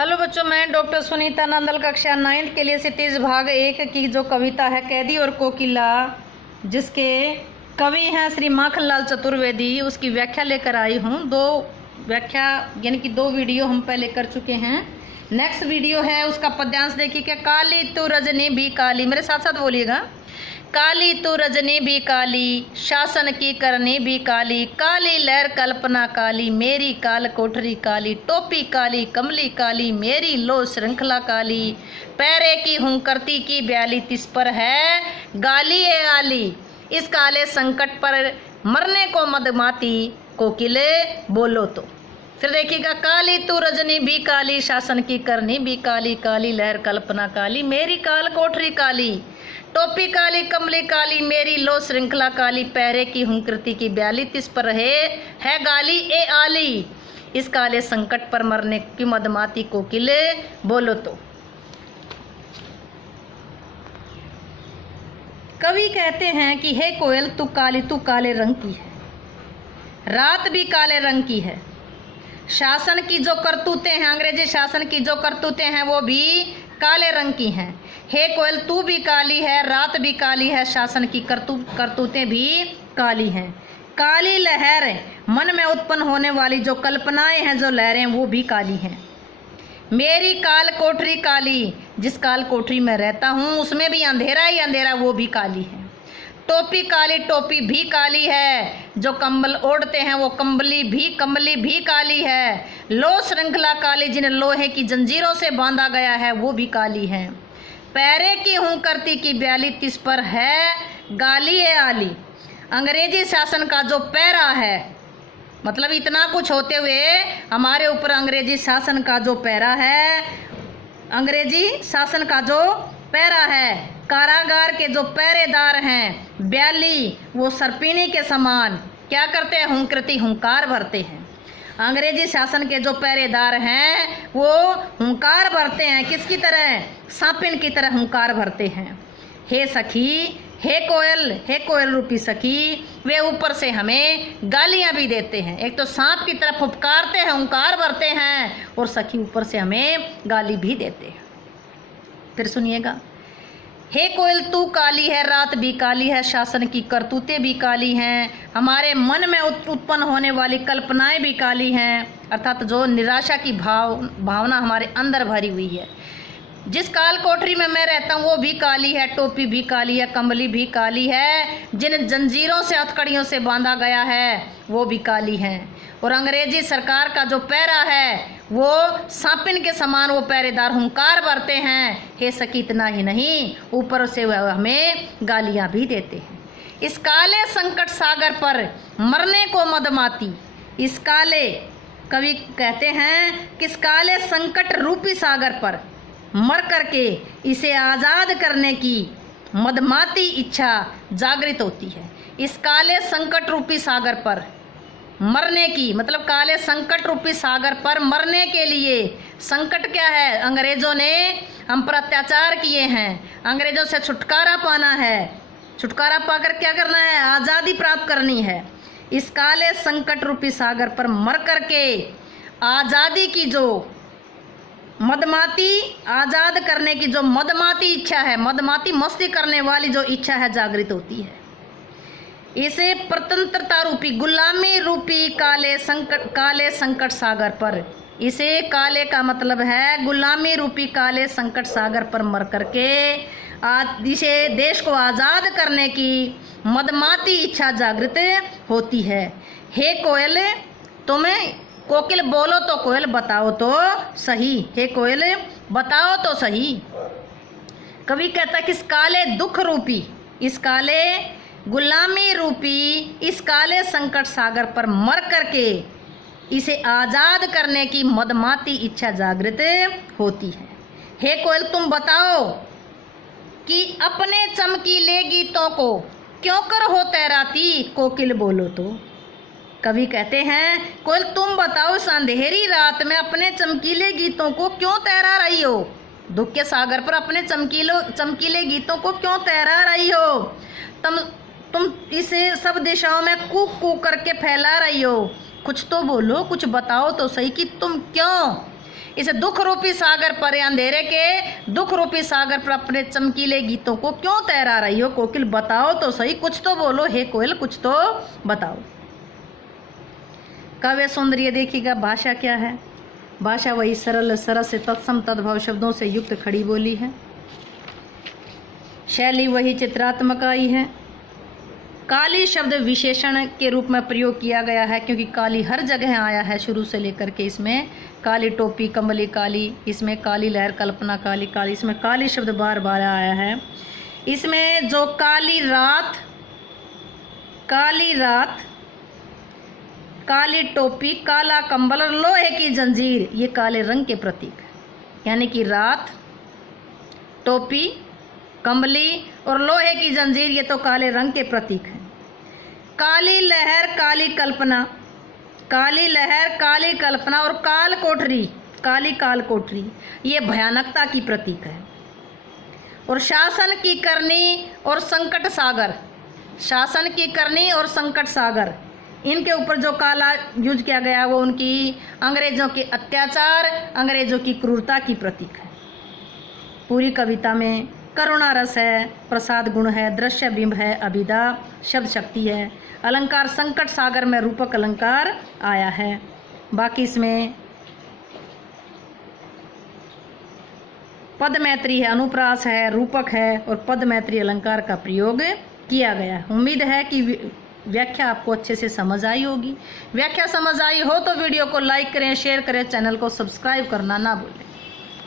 Hello बच्चों, मैं doctor Sunita Nandal कक्षा 9th के लिए क्षितिज भाग 1 की जो कविता है कैदी और कोकिला, जिसके कवि हैं श्री माखनलाल चतुर्वेदी, उसकी व्याख्या लेकर आई हूँ। दो व्याख्या यानी कि 2 वीडियो हम पहले कर चुके हैं। नेक्स्ट वीडियो है उसका पद्यांश देखिए क्या। काली तू रजनी भी काली, मेरे साथ साथ बोलिएगा। काली तू रजनी भी काली, शासन की करनी भी काली, काली लहर कल्पना काली, मेरी काल कोठरी काली, टोपी काली कमली काली, मेरी लो श्रृंखला काली, पैरे की हूँ करती की ब्याली, तिस पर है गाली ए आली, इस काले संकट पर मरने को मदमाती, कोकिले बोलो तो। फिर देखिएगा, काली तू रजनी भी काली, शासन की करनी भी काली, काली लहर कल्पना काली, मेरी काल कोठरी काली, टोपी काली कमली काली, मेरी लो श्रृंखला काली, पैरे की हूँ कृति की ब्याली, तिस पर है गाली ए आली, इस काले संकट पर मरने की मदमाती, कोकिले बोलो तो। कवि कहते हैं कि हे कोयल तू काली, तू काले रंग की है, रात भी काले रंग की है, शासन की जो करतूतें हैं, अंग्रेजी शासन की जो करतूतें हैं वो भी काले रंग की हैं। हे कोयल तू भी काली है, रात भी काली है, शासन की करतूतें भी काली हैं। काली लहर मन में उत्पन्न होने वाली जो कल्पनाएं हैं, जो लहरें, वो भी काली हैं। मेरी काल कोठरी काली, जिस काल कोठरी में रहता हूँ उसमें भी अंधेरा ही अंधेरा, वो भी काली है। टोपी काली, टोपी भी काली है, जो कंबल ओढ़ते हैं वो कम्बली भी काली है। लो श्रृंखला काली, जिन्हें लोहे की जंजीरों से बांधा गया है वो भी काली है। पैरे की हूँ करती की ब्याली, तिस पर है गाली ए आली, अंग्रेजी शासन का जो पैरा है, मतलब इतना कुछ होते हुए हमारे ऊपर अंग्रेजी शासन का जो पैरा है, अंग्रेजी शासन का जो पैरा है, कारागार के जो पहरेदार हैं, ब्याली वो सर्पिणी के समान क्या करते हैं, हुंकृति हुंकार भरते हैं। अंग्रेजी शासन के जो पहरेदार हैं वो हुंकार भरते हैं, किसकी तरह, सांपिन की तरह हुंकार भरते हैं। हे सखी, हे कोयल रूपी सखी, वे ऊपर से हमें गालियां भी देते हैं। एक तो सांप की तरफ फुफकारते हैं, हुंकार भरते हैं, और सखी ऊपर से हमें गाली भी देते हैं। फिर सुनिएगा, हे कोयल तू काली है, रात भी काली है, शासन की करतूतें भी काली हैं, हमारे मन में उत्पन्न होने वाली कल्पनाएं भी काली हैं, अर्थात जो निराशा की भावना हमारे अंदर भरी हुई है। जिस काल कोठरी में मैं रहता हूँ वो भी काली है, टोपी भी काली है, कमली भी काली है, जिन जंजीरों से हथकड़ियों से बांधा गया है वो भी काली हैं, और अंग्रेजी सरकार का जो पैरा है वो सांपिन के समान वो पहरेदार हुंकार भरते हैं। हे सखी, इतना ही नहीं, ऊपर से वह हमें गालियां भी देते हैं। इस काले संकट सागर पर मरने को मदमाती, इस काले, कवि कहते हैं कि इस काले संकट रूपी सागर पर मर करके इसे आज़ाद करने की मदमाती इच्छा जागृत होती है। इस काले संकट रूपी सागर पर मरने की, मतलब काले संकट रूपी सागर पर मरने के लिए, संकट क्या है, अंग्रेजों ने हम पर अत्याचार किए हैं, अंग्रेजों से छुटकारा पाना है, छुटकारा पाकर क्या करना है, आज़ादी प्राप्त करनी है। इस काले संकट रूपी सागर पर मर करके आज़ादी की जो मदमाती, आज़ाद करने की जो मदमाती इच्छा है, मदमाती मस्ती करने वाली जो इच्छा है, जागृत होती है। इसे प्रतंत्रता रूपी, गुलामी रूपी काले संकट सागर पर, इसे काले का मतलब है गुलामी रूपी काले संकट सागर पर मर करके इसे देश को आज़ाद करने की मदमाती इच्छा जागृत होती है। हे कोयल, तुम्हें कोकिल बोलो तो, कोयल बताओ तो सही, हे कोयल बताओ तो सही। कवि कहता है कि इस काले दुख रूपी, इस काले गुलामी रूपी इस काले संकट सागर पर मर करके इसे आज़ाद करने की मदमाती इच्छा जागृत होती है। हे कोयल तुम बताओ कि अपने चमकीले गीतों को क्यों कर हो तैराती, कोकिल बोलो तो। कवि कहते हैं, कोयल तुम बताओ इस अंधेरी रात में अपने चमकीले गीतों को क्यों तैरा रही हो, दुख के सागर पर अपने चमकीले गीतों को क्यों तैरा रही हो, तुम इसे सब दिशाओं में कूक कूक करके फैला रही हो, कुछ तो बोलो, कुछ बताओ तो सही कि तुम क्यों इस दुख रूपी सागर पर, अंधेरे के दुख रूपी सागर पर अपने चमकीले गीतों को क्यों तैरा रही हो कोकिल? बताओ तो सही, कुछ तो बोलो हे कोयल, कुछ तो बताओ। काव्य सौंदर्य देखिएगा, भाषा क्या है? भाषा वही सरल सरस तत्सम तद्भव शब्दों से युक्त खड़ी बोली है। शैली वही चित्रात्मक आई है। काली शब्द विशेषण के रूप में प्रयोग किया गया है, क्योंकि काली हर जगह आया है शुरू से लेकर के। इसमें काली टोपी, कमली काली, इसमें काली लहर, कल्पना काली, काली, इसमें काली शब्द बार बार आया है। इसमें जो काली रात, काली रात, काली टोपी, काला कंबल और लोहे की जंजीर, ये काले रंग के प्रतीक है। यानी कि रात, टोपी, कंबली और लोहे की जंजीर, ये तो काले रंग के प्रतीक हैं। काली लहर, काली कल्पना, काली लहर, काली कल्पना और काल कोठरी, काली काल कोठरी, ये भयानकता की प्रतीक है। और शासन की करनी और संकट सागर, शासन की करनी और संकट सागर, इनके ऊपर जो काला यूज किया गया वो उनकी अंग्रेजों के अत्याचार, अंग्रेजों की क्रूरता की प्रतीक है। पूरी कविता में करुणा रस है, प्रसाद गुण है, दृश्य बिंब है, अभिदा शब्द शक्ति है, अलंकार संकट सागर में रूपक अलंकार आया है। बाकी इसमें पद मैत्री है, अनुप्रास है, रूपक है और पद मैत्री अलंकार का प्रयोग किया गया है। उम्मीद है कि व्याख्या आपको अच्छे से समझ आई होगी। व्याख्या समझ आई हो तो वीडियो को लाइक करें, शेयर करें, चैनल को सब्सक्राइब करना ना भूलें।